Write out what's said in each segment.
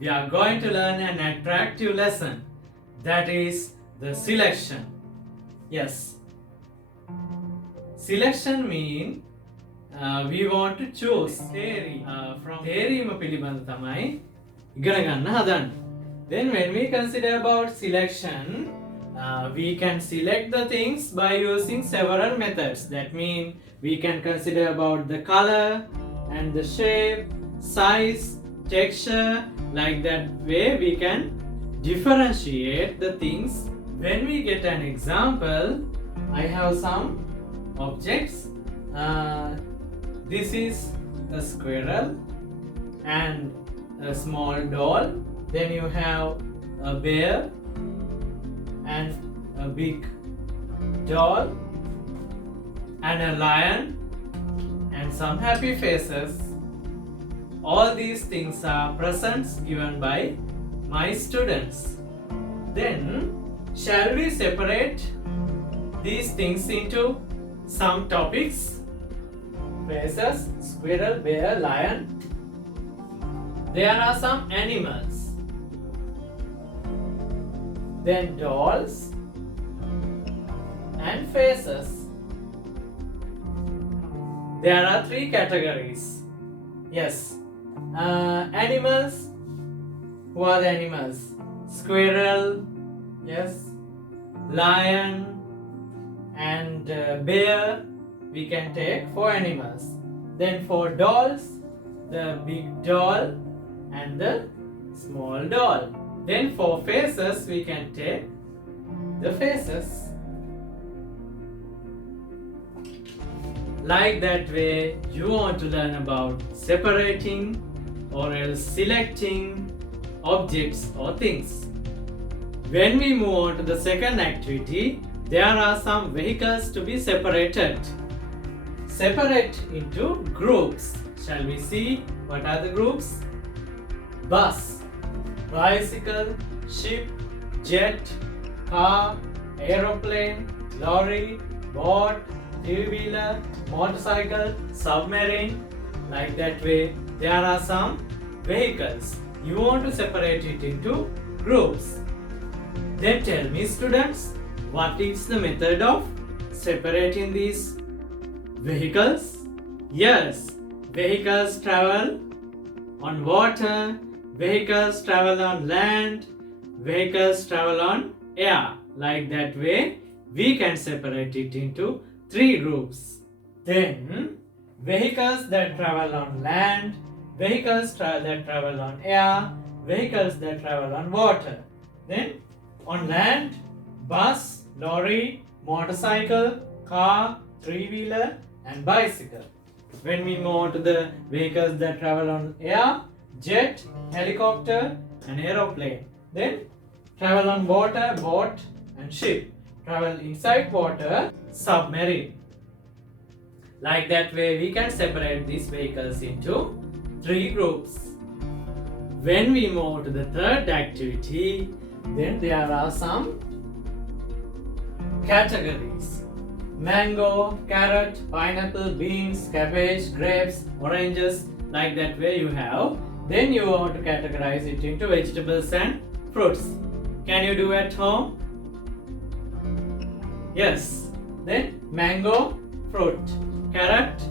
we are going to learn an attractive lesson, that is the selection. Yes, selection mean we want to choose theory from theory පිළිබඳ තමයි ඉගෙන ගන්න හදන්නේ. Then when we consider about selection, we can select the things by using several methods. That means we can consider about the color and the shape, size, texture. Like that way we can differentiate the things. When we get an example, I have some objects. This is a squirrel and a small doll. Then you have a bear and a big doll and a lion and some happy faces. All these things are presents given by my students. Then shall we separate these things into some topics? Faces, squirrel, bear, lion. There are some animals. Then dolls and faces. There are three categories. Yes. Animals. Who are the animals? Squirrel. Yes. Lion and bear. We can take for animals. Then for dolls, the big doll and the small doll. Then for faces, we can take the faces. Like that way, you want to learn about separating or else selecting objects or things. When we move on to the second activity, there are some vehicles to be separated. Separate into groups. Shall we see what are the groups? Bus, bicycle, ship, jet, car, aeroplane, lorry, boat, three-wheeler, motorcycle, submarine. Like that way, there are some vehicles. You want to separate it into groups. Then tell me, students, what is the method of separating these vehicles? Yes, vehicles travel on water, vehicles travel on land, vehicles travel on air. Like that way, we can separate it into three groups. Then, vehicles that travel on land, vehicles that travel on air, vehicles that travel on water. Then, on land, bus, lorry, motorcycle, car, three-wheeler and bicycle. When we move on to the vehicles that travel on air, jet, helicopter and aeroplane. Then travel on water, boat and ship. Travel inside water, submarine. Like that way we can separate these vehicles into three groups. When we move to the third activity, then there are some categories. Mango, carrot, pineapple, beans, cabbage, grapes, oranges. Like that way you have. Then you want to categorize it into vegetables and fruits. Can you do at home? Yes. Then mango, fruit. Carrot,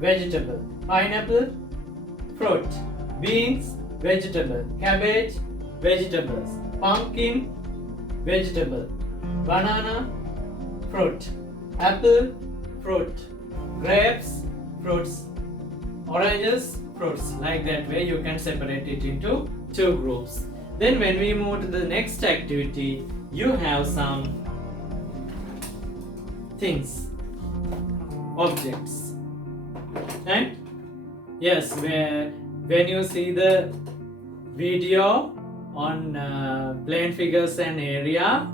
vegetable. Pineapple, fruit. Beans, vegetable. Cabbage, vegetables. Pumpkin, vegetable. Banana, fruit. Apple, fruit. Grapes, fruits. Oranges, fruits. Like that way you can separate it into two groups. Then when we move to the next activity, you have some things, objects, right? Yes, when you see the video on plane figures and area,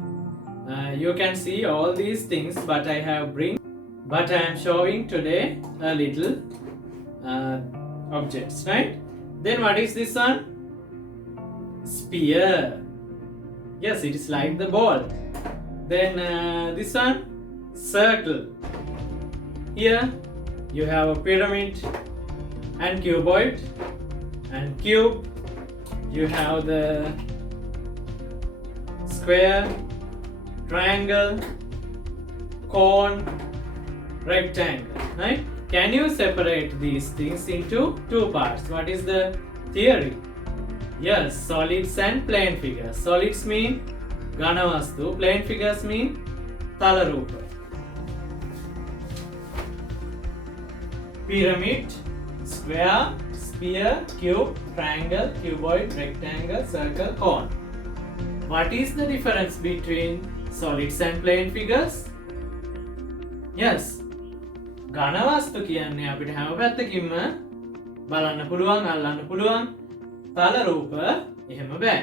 you can see all these things, but I am showing today a little objects, right? Then what is this one? Sphere. Yes, it is like the ball. Then this one, circle. Here you have a pyramid and cuboid and cube you have the square, triangle, cone, rectangle, right? Can you separate these things into two parts? What is the theory? Yes, solids and plane figures. Solids mean Ganavastu, plane figures mean Talarupa. Pyramid, square, sphere, cube, triangle, cuboid, rectangle, circle, cone. What is the difference between solids and plane figures? Yes, Ganavastu කියන්නේ අපිට හැම පැත්තකින්ම බලන්න පුළුවන්, අල්ලන්න පුළුවන්. Talarupa එහෙම බෑ.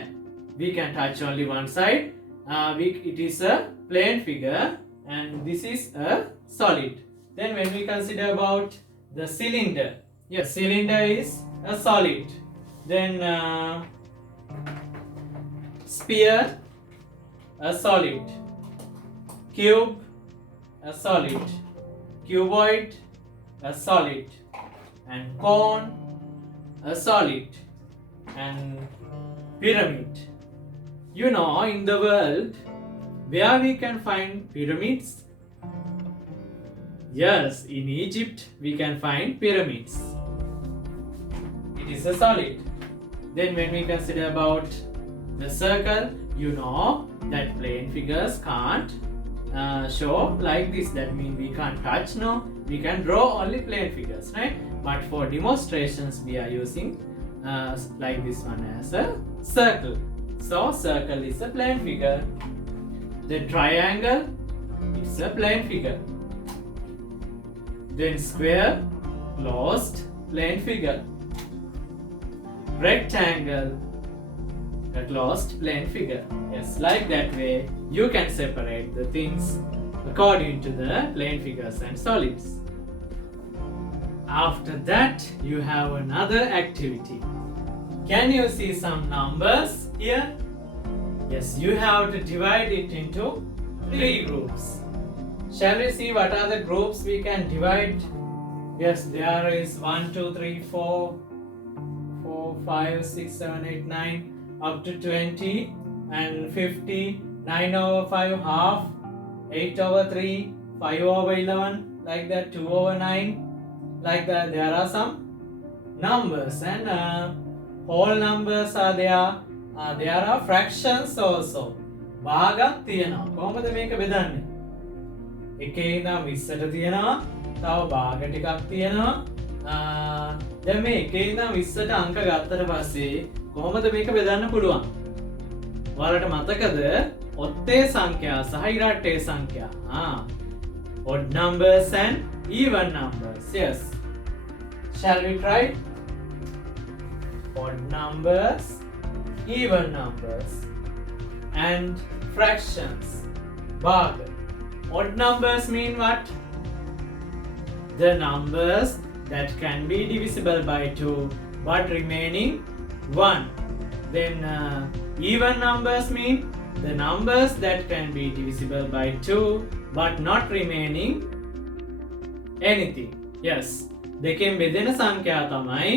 We can touch only one side. It is a plane figure and this is a solid. Then when we consider about the cylinder, yes, cylinder is a solid. Then sphere, a solid. Cube, a solid. Cuboid, a solid. And cone, a solid. And pyramid. You know, in the world, where we can find pyramids? Yes, in Egypt we can find pyramids. It is a solid. Then when we consider about the circle, you know that plane figures can't show like this. That means we can't touch, no? We can draw only plane figures, right? But for demonstrations we are using like this one as a circle. So circle is a plane figure. Then triangle is a plane figure. Then square, closed, plane figure. Rectangle, a closed plane figure. Yes, like that way you can separate the things according to the plane figures and solids. After that you have another activity. Can you see some numbers here? Yes, you have to divide it into 3 groups. Shall we see what are the groups we can divide? Yes, there is 1, 2, 3, 4, 5, 6, 7, 8, 9 up to 20 and 50, 9 over 5 half, 8 over 3, 5 over 11, like that, 2 over 9, like that. There are some numbers and whole numbers are there. There are fractions also. භාගක් තියෙනවා. කොහොමද මේක බෙදන්නේ? එකේ ඉඳන් 20ට තියෙනවා. තව භාග ටිකක් තියෙනවා. දැන් මේ එකේ ඉඳන් 20ට අංක ගත්තට පස්සේ කොහොමද මේක බෙදන්න පුළුවන්? ඔයාලට මතකද ඔත්තේ සංඛ්‍යා සහ ඉරට්ටේ සංඛ්‍යා? Odd numbers and even numbers. Yes. Shall we try? Odd numbers, even numbers, and fractions. Bhag. Odd numbers mean what? The numbers that can be divisible by 2 but remaining 1. Then even numbers mean the numbers that can be divisible by 2 but not remaining anything. Yes. දෙකෙන් බෙදෙන සංඛ්‍යා තමයි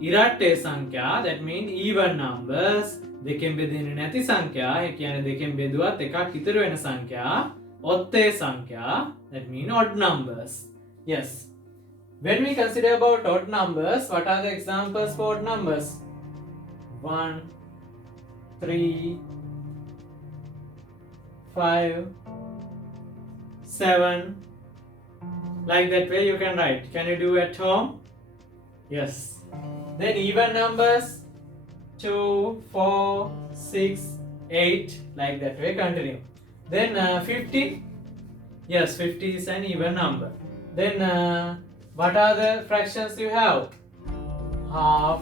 ඉරට්ටේ සංඛ්‍යා. That mean even numbers. දෙකෙන් බෙදෙන්නේ නැති සංඛ්‍යා. ඒ කියන්නේ දෙකෙන් බෙදුවත් එකක් ඉතුරු වෙන සංඛ්‍යා ඔත්තේ සංඛ්‍යා. That mean odd numbers. Yes. When we consider about odd numbers, what are the examples for odd numbers? 1, 3, 5, 7. Like that way you can write. Can you do at home? Yes. Then even numbers 2, 4, 6, 8. Like that way continue. Then 50. Yes, 50 is an even number. Then what are the fractions you have? Half,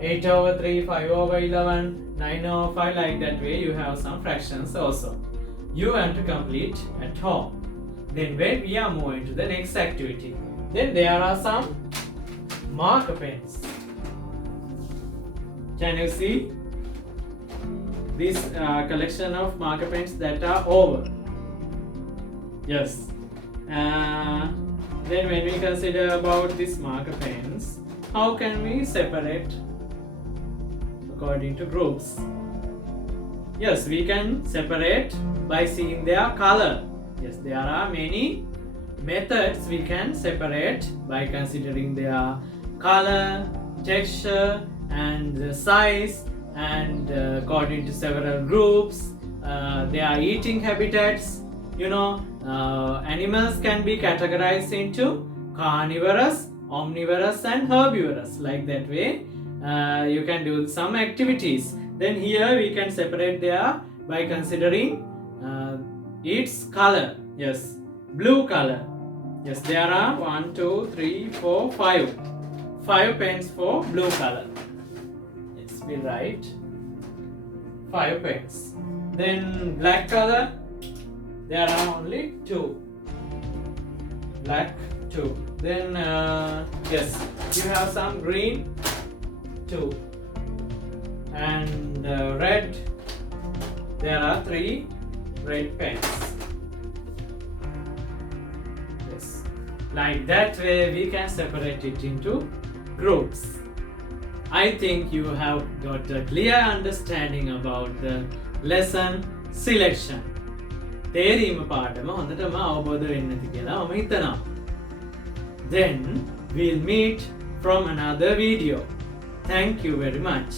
8 over 3, 5 over 11, 9 over 5. Like that way you have some fractions also. You want to complete at home. Then when we are moving to the next activity, then there are some marker pens. Can you see this collection of marker pens that are over? Yes. Then when we consider about these marker pens, how can we separate according to groups? Yes, we can separate by seeing their color. Yes, there are many methods we can separate by considering their color, texture, and the size, and according to several groups, their eating habitats. Animals can be categorized into carnivorous, omnivorous, and herbivorous. Like that way, you can do some activities. Then here we can separate there by considering its color. Yes, blue color. Yes, there are 1, 2, 3, 4, 5. 5 pens for blue color. Yes, we write 5 pens. Then black color, there are only 2. Black 2. Then yes, you have some green 2. And red, there are 3 red pens. Yes, like that way we can separate it into groups. I think you have got a clear understanding about the lesson selection. තේරීම පාඩම හොඳටම අවබෝධ වෙන්න ඇති කියලා මම හිතනවා. Then we'll meet from another video. Thank you very much.